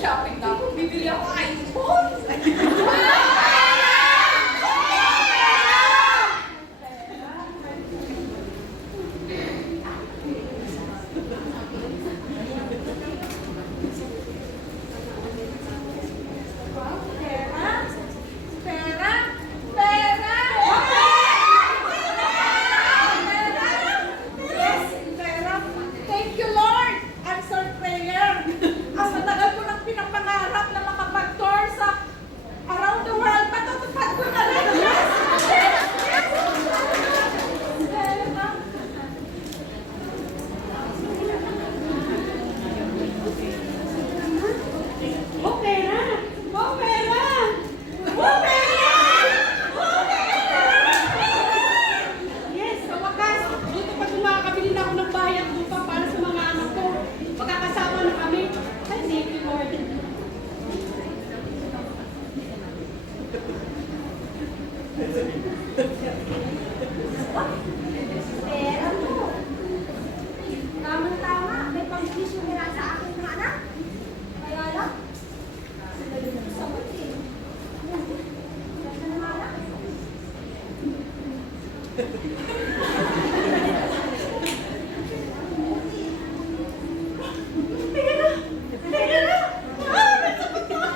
Shopping na ako. Bibili ako iPhone. Thank you, Lord! Answered prayer. Ang matagal ko nang pinapangarap na makapag-tour sa around the world, matutupad ko na rin. Yes! Yes! Yes! Pera. Oh, pera! Oh, pera! Oh, pera! Oh, pera! Yes, sa wakas, dito pa makakabili na ako ng bahay at lupa para sa mga anak ko. Magkakasama na kami. Ay, thank you, Lord. Pera mo. Tamang-tama, may pang-desisyon nila sa aking mga anak. Kaya lang, sila yung nagsagot eh. Ganda na nga lang. Pera! Pera! Ah, nasagot ko!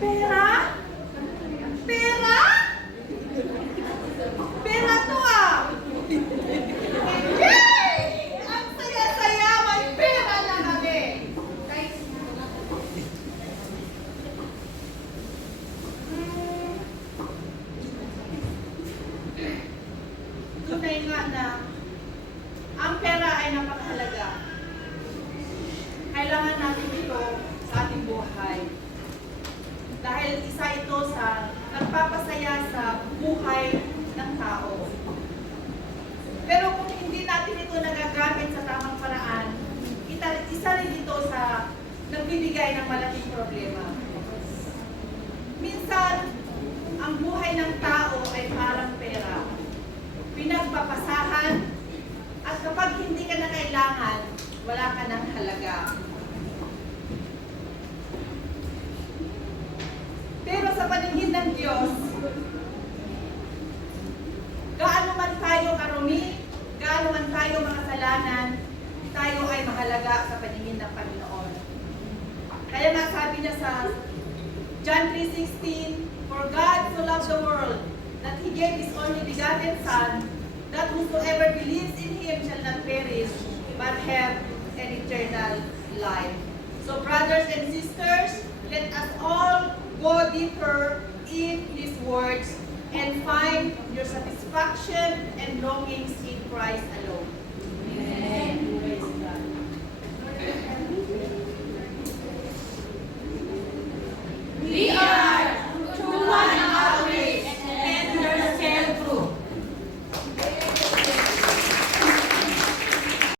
Pera! Pera? Pera? Pera to ah! Yay! Ang saya-saya! May pera na kami! Guys, tunay nga na ang pera ay napakahalaga. Kailangan natin ito sa ating buhay. Dahil isa ito sa nagpapasaya sa buhay ng tao. Pero kung hindi natin ito nagagamit sa tamang paraan, isa rin ito sa nagbibigay ng malaking problema. Minsan, ang buhay ng tao ay parang pera. Pinagpapasahan, at kapag hindi ka na kailangan, wala ka ng halaga. Pero sa paningin ng Diyos, gaano man tayo karumi, gaano man tayo makasalanan, tayo ay mahalaga sa paningin ng Panginoon. Kaya nga sabi niya sa John 3:16, "For God so loved the world, that He gave His only begotten Son, that whosoever believes in Him shall not perish, but have an eternal life." So brothers and sisters, let us all go deeper in His words and find your satisfaction and longings in Christ alone. Amen.